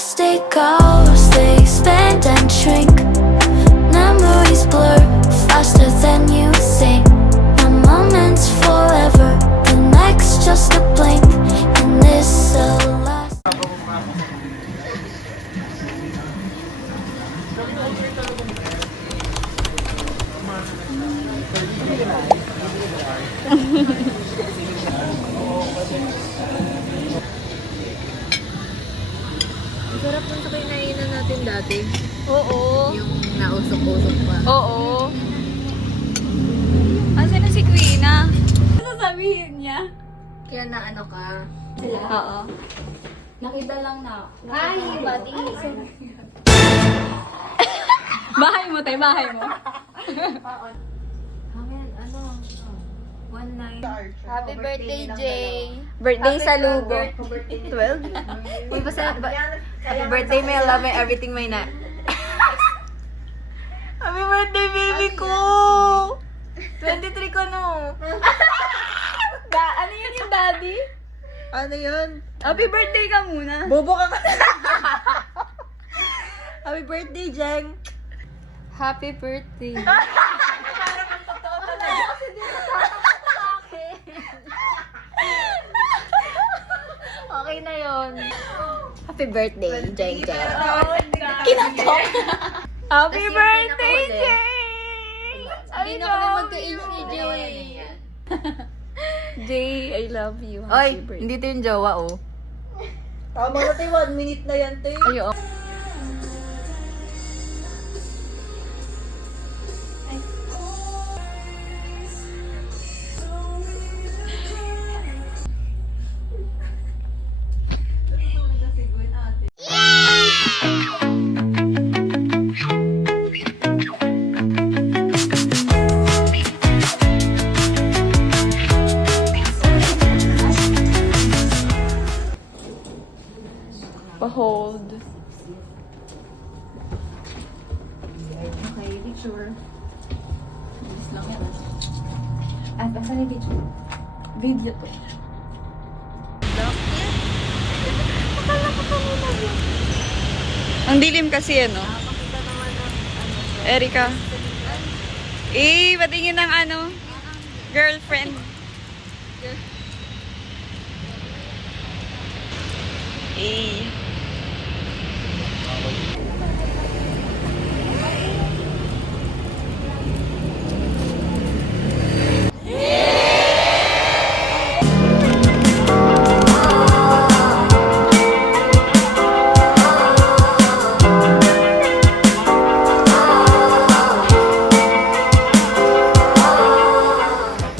fast they go, they expand and shrink. Memories blur faster than you think. One moment's forever, the next just a blink. And this the last. Sarap nun sa kinainan natin dati. Oo. Yung nausok-usok pa. Oo. Asan na si Queena? Ano sabihin niya? Kaya na ano ka? Oo. Nakita lang na. Ay, buddy. Bahay mo, tay. Bahay mo. Amen, ano? One line. Happy birthday, Jay. Birthday sa Lugo. 12? Uy, basta, happy birthday, may love and everything, may na. Happy birthday, baby ko! 23 ko, no? Ano yun yung daddy? Ano yun? Happy birthday ka muna. Bobo ka kasi. Happy birthday, Jeng. Happy birthday. Okay na yun. Happy birthday, Jeng Jeng. Kinatok. Happy yung birthday, pinakahuli. Jay! Hindi na kami magka-age ni Joy. Jay, I love you. Oy, Happy birthday. hindi to yung jowa, oh. Tama na tayo, 1 minute na yan, tayo. Ayun. Pa-hold. Okay, picture. Bilis lang yan. At basta na picture. Video to. Ang dilim kasi ano. Erika. Patingin ng ano? Girlfriend.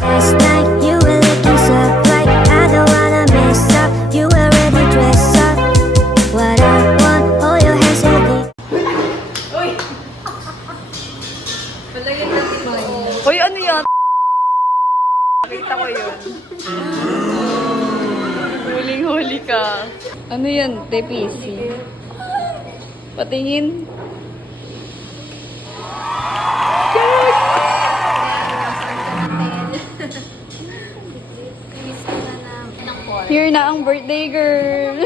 Last night you were looking so bright. I don't wanna mess up. You were ready dressed up. What I want, hold your hands ready. Uy, ano yan? Nakita ko yun. Huling-huli ka. Ano yan? TPC. Patingin. Here na ang birthday girl.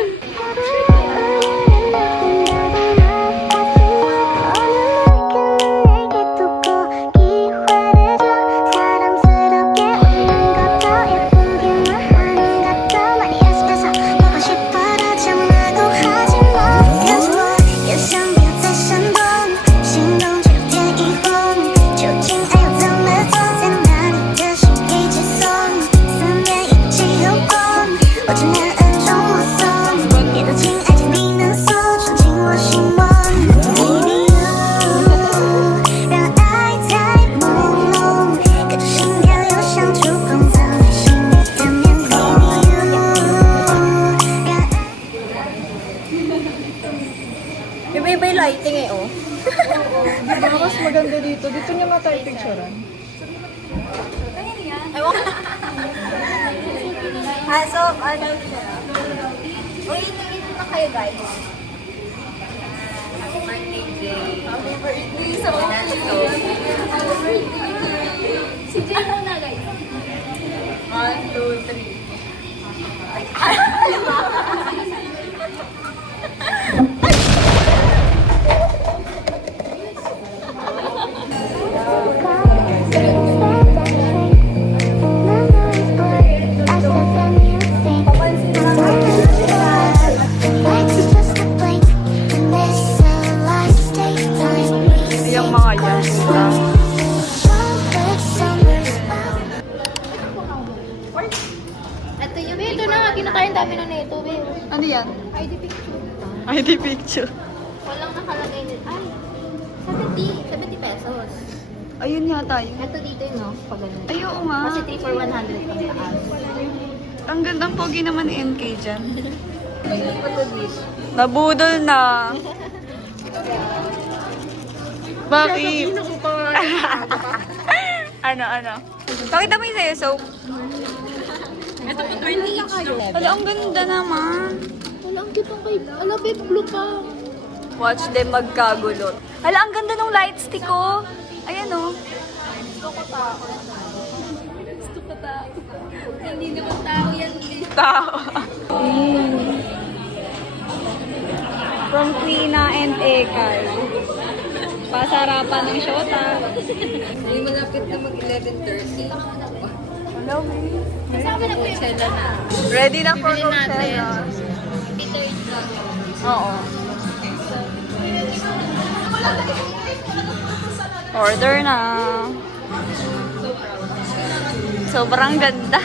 Iba-iba yung lighting eh, oh. Diba mas maganda dito? Dito niya matay picturean. So, ano? Uy, tingin na kayo, guys. Happy birthday, Jay. Happy birthday sa mga. Happy birthday, Jay. Si Jay muna, guys. 1, 2, 3. Ay, ID picture. Walang nakalagay din. Ay, 70 pesos. Ayun yata yun. Ito dito yun, no? Pag ganun. Ay, oo nga. Kasi 3 for 100 ang taas. Ang gandang pogi naman ni NK dyan. Nabudol na. Bakit? ano? Pakita mo yung sa'yo, soap. Ito po 20 each kayo. Wala, ang ganda naman. Wala, ang cute ang kay... Ala, babe, blue pa. Watch them magkagulot. Hala, ang ganda ng light stick ko. Ayan o. Gusto ko ta. Hindi naman tao yan, please. Tao. From Quina and Ekay. Pasarapan ng Shota. Hindi malapit na mag-11:30. Hello, babe. Sabi na po yung Sela na. Ready na for Bili natin. Coachella. Peter lang. Oo. Order na. Sobrang ganda.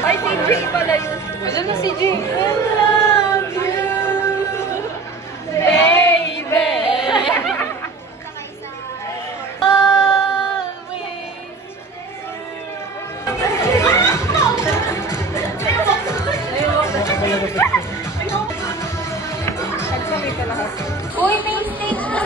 Ay, si Jay pala yun. Alam na si Jay. I love you, baby. Uy, main stage na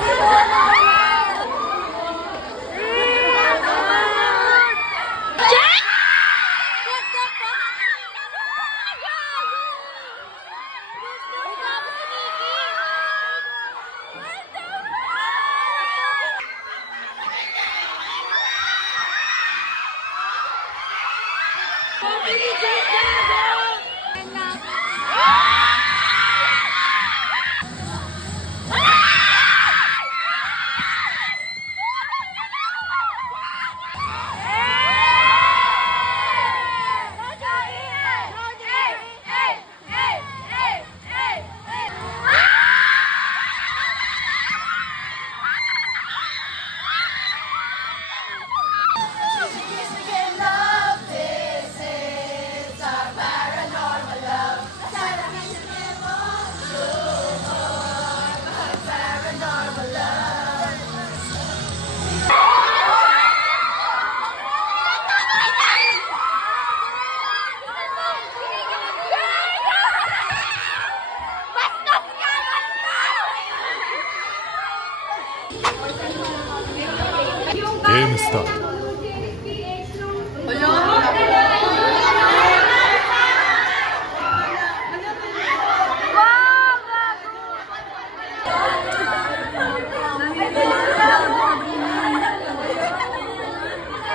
ゲームスタート。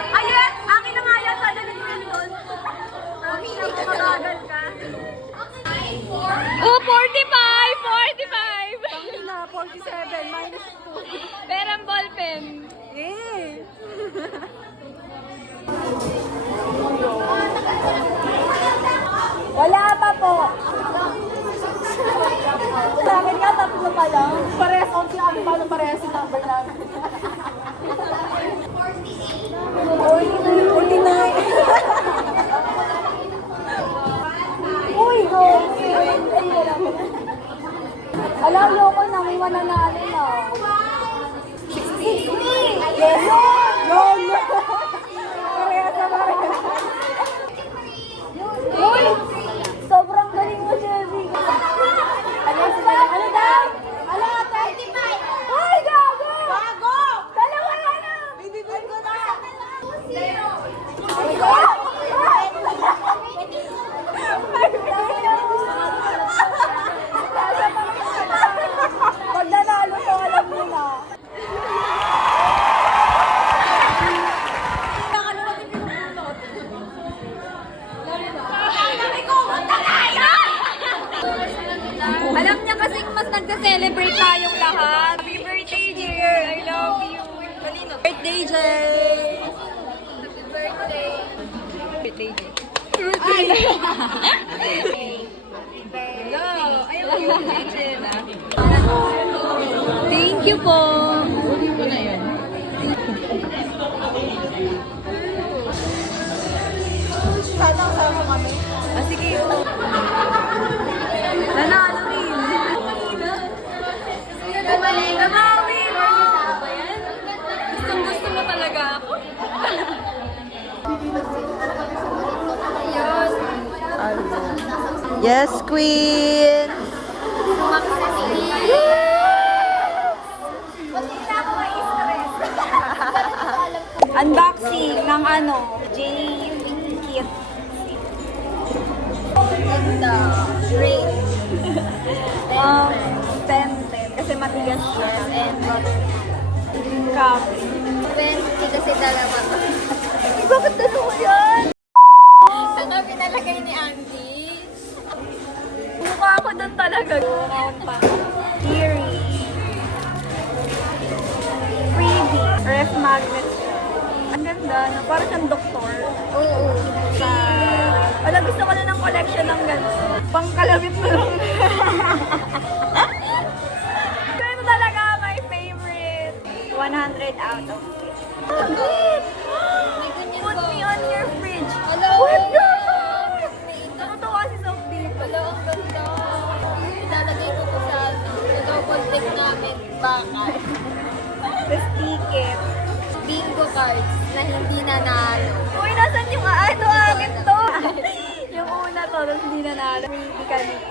Ayan! Akin na nga yan! Padalhin mo yan doon. Hindi ka magagal ka. Oh, 45! 45! Tangin na, 47 minus 2. Perang ballpen. Eh! Wala pa po. Sa akin nga, tatlo pa lang. Parehas, ang sinabi pa ng parehas yung number namin. 49. Uy, go! Alam, loko na, may mananalo na. 60! Yes! No! Parehas na parehas. Uy! Sobrang galing mo, Shelby. Ano daw? Ano ate? 35! Ay, gago! Gago! Dalawa na na! Bibibig ko na! Ay, pag nanalo ko, alam mo na. Alam niya kasing mas nagsa-celebrate tayong lahat. Happy birthday, dear! I love you! Birthday, Jay! Happy birthday! Birthday, Jay! Thank you po. Sama kami. Ah, sige. Nanalo rin. Namawi mo. Gusto mo talaga ako. Yes, queen! Unboxing ng J-Kit. Ganda. Great. 10 kasi matigas siya. And copy. 20 kasi dalawa to. Bakit dalawa yan? Saan kami nalagay ni Andy? Mukha ako doon talaga. Theory. Freebie. Ref magnet siya. Ang ganda, no? Parang siyang doktor. Oo. Wala, gusto ko na ng collection ng gano'n. Pangkalabit mo lang. Ito talaga my favorite. 100 out of 10. May ganyan Put ba? me on your fridge. Hello. What the? Natutuwa si Sophie. Wala, ang ganda. Ilalagay ko to sa double tick namin baka. Tapos ticket. Bingo cards na hindi nanalo. Uy, nasan yung ito akin to? Yung una to, tapos hindi nanalo. Freebie kanina.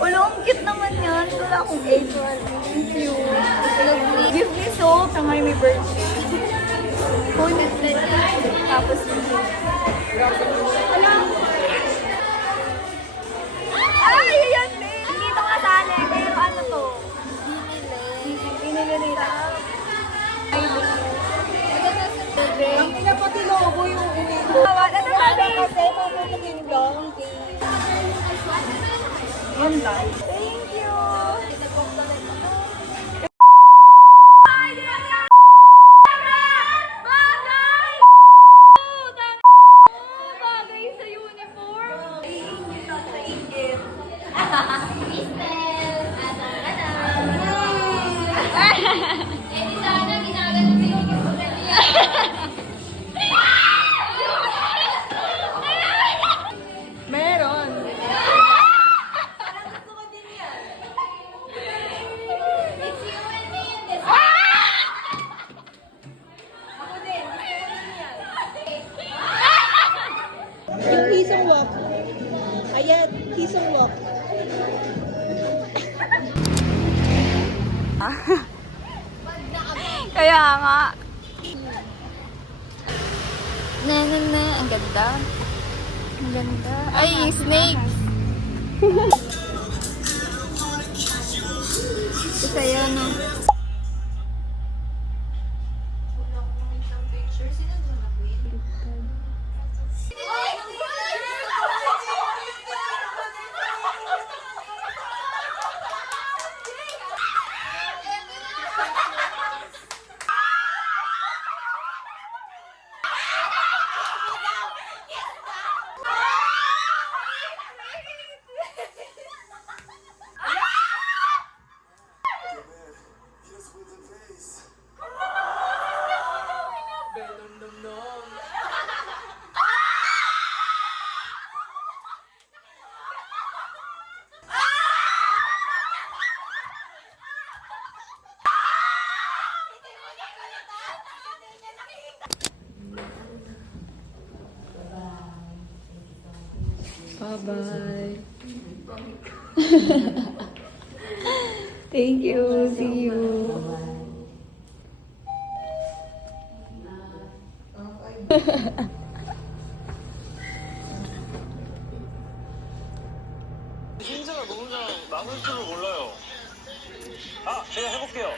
Ulo, ang cute naman yan. Wala akong age. Thank you. Give me soap. Sa ngayon may birthday. Punit na niya. Tapos ay, yan din. Hindi to kasali. Pero ano to? Binili nila. Ang pinapati logo yung ulo. Ano sabi? Kasi mabuting donkey. Yan lang. Thank you. Bagay sa uniform. Iingit ako, iingit. Meron. Yung pisong walk. Ayan, pisong walk. Kaya nga. Ang ganda. Ang ganda. Ay, snake. Isa yan, no? Bye-bye. Thank you. See you. 흰자가 노른자랑 나눌 줄을 몰라요. 아, 제가 해볼게요.